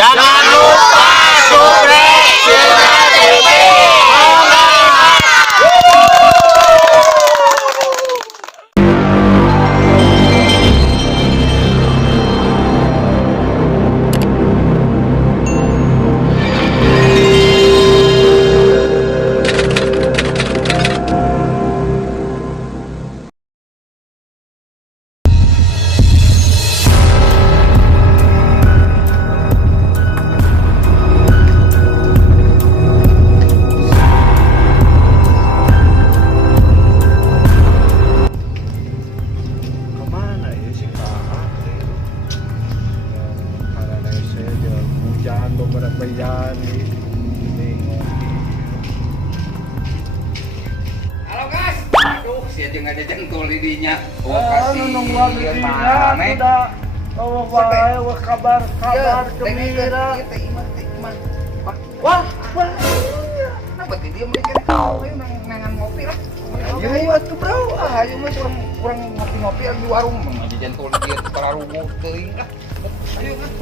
Jangan lupa subscribe channel TV. Beberapa jari halo guys, aduh si aja nggak ada jengkol lidinya. nungguan sudah kabar gembira. Wah, Kenapa dia mereka tahu nangan ngopi lah. Ayo atuh bro, ayo mah kurang ngopi-ngopi di warung mah aja jengkol dia pararungu teuing lah. Ayo kan.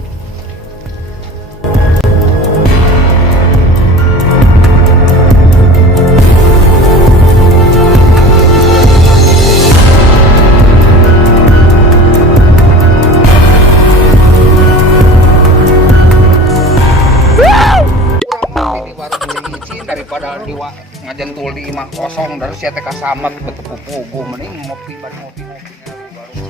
Daripada diwa ngajan tul di imah kosong dari sia teh kasamet betepupu mending ngopi baru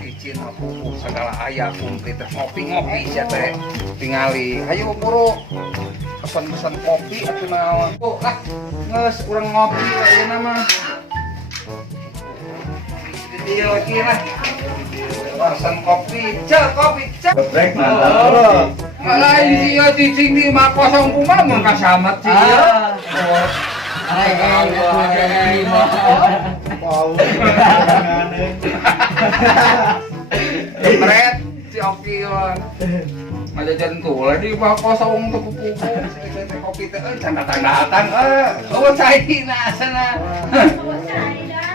cicin pupu segala aya komplit ngopi sia teh tingali ayo buru pesan kopi atuh naon geus urang ngopi ayeuna mah di lagi lah pesan kopi cek break mantap. lain sih ya cicing di imah kosong kumaha mun kasamet sih ya Jepret si Oki ngajajan tuh di imah kosong tuh pupu kopi teh tanda-tandatan eueuh caina sana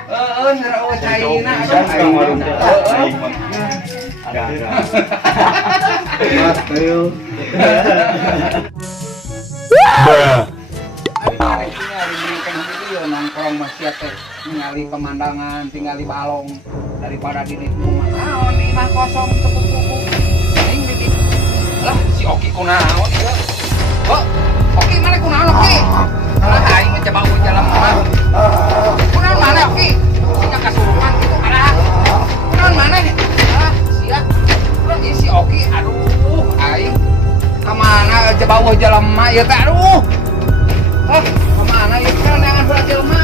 eueuh caina nongkrong masih teh ningali pemandangan tinggali balong daripada di rumah naon di imah kosong tepuk-tepuk ning di lah si Oki kunaon ieu Oki mana kunaon Oki lah aing mencoba jalan mah kunaon mana Oki nya kasurupan gitu alah kunaon mana sia urang ieu si Oki aduh aing kamana jebauh jalan mah ieu teh aduh kemana ya kan jangan belajar mah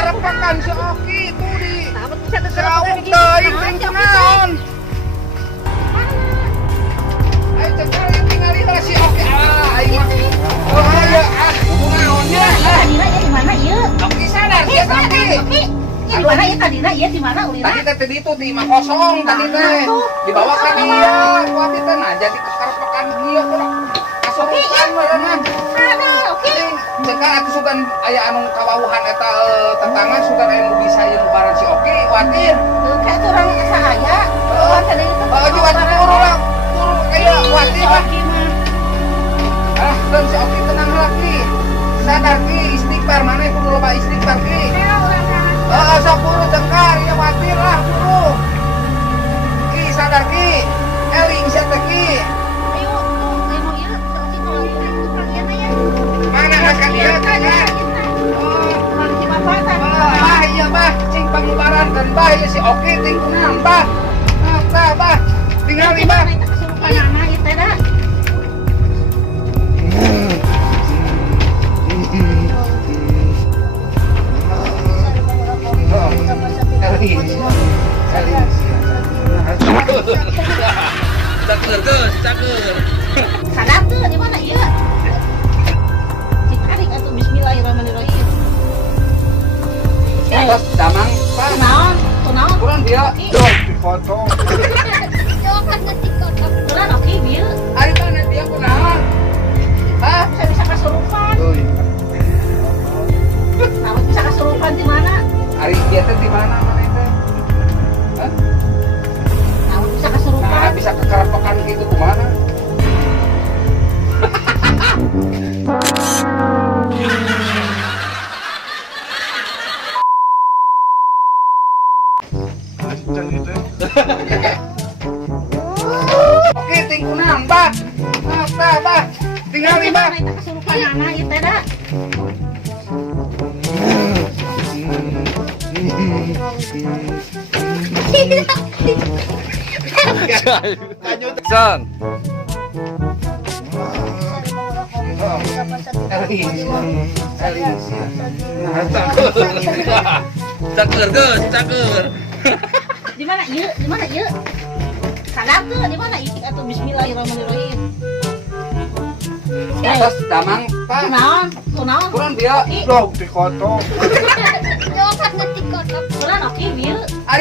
kerepakan si Oki itu di seraut teuing tingkanan ayo cekal tinggal di si Oki ayo mah aya kunaonnya di mana ieu? Oki sadar dia Oki Di mana ieu tadina ieu di mana ulina? tadi teh di itu di imah kosong tadi teh dibawa ka dia kuat teh nah jadi kerepakan ieu kasurupan meureunna Oki. cekal atuh sugan aya anu kawauhan eta tetangga sugan aya nu bisa ieu lebaran si Oki watir Kayak urang sahaya. Urang tadi itu. watir turu aya watir mah dan si Oki tenang lagi sadar ki istighfar mana kudu loba istighfar ki sok buru jengkar ya watir lah buru ki sadar ki eling sia teh ki Ayo ieu Oki kalau urang ya. mana makan dia tanya Urang di bapak iya bah cing pangibaran dan bah ya si Oki ting kunaon bah tinggal imah. Kesurupan anak ieu teh da. Caker. Sadap tuh di mana ieu? Citarik atuh bismillahirrahmanirrahim. Terus damang Pak. Kunaon? Kunaon? Kurang dia. Dok, dipotong. Kunaon oke bieu. Ari mana dia kunaon? Hah? Bisa kasurupan. Euy. Nah, bisa kasurupan di mana? Ari dia teh di mana mana teh? Hah? Nah, bisa Nah, kasurupan. bisa kekerapakan gitu kemana? Lancang gitu. Oke, tingkunan, Pak. Pak. Tinggal Di imah. mana itu kasurupan anak ieu teh da? Son. Caker. Di mana ieu? Di mana ieu? Sadap tuh di mana ieu atuh bismillahirrahmanirrahim. Terus damang Pak. Kunaon? Kurang dia. Dok, dipotong. Kunaon oke bieu. Ari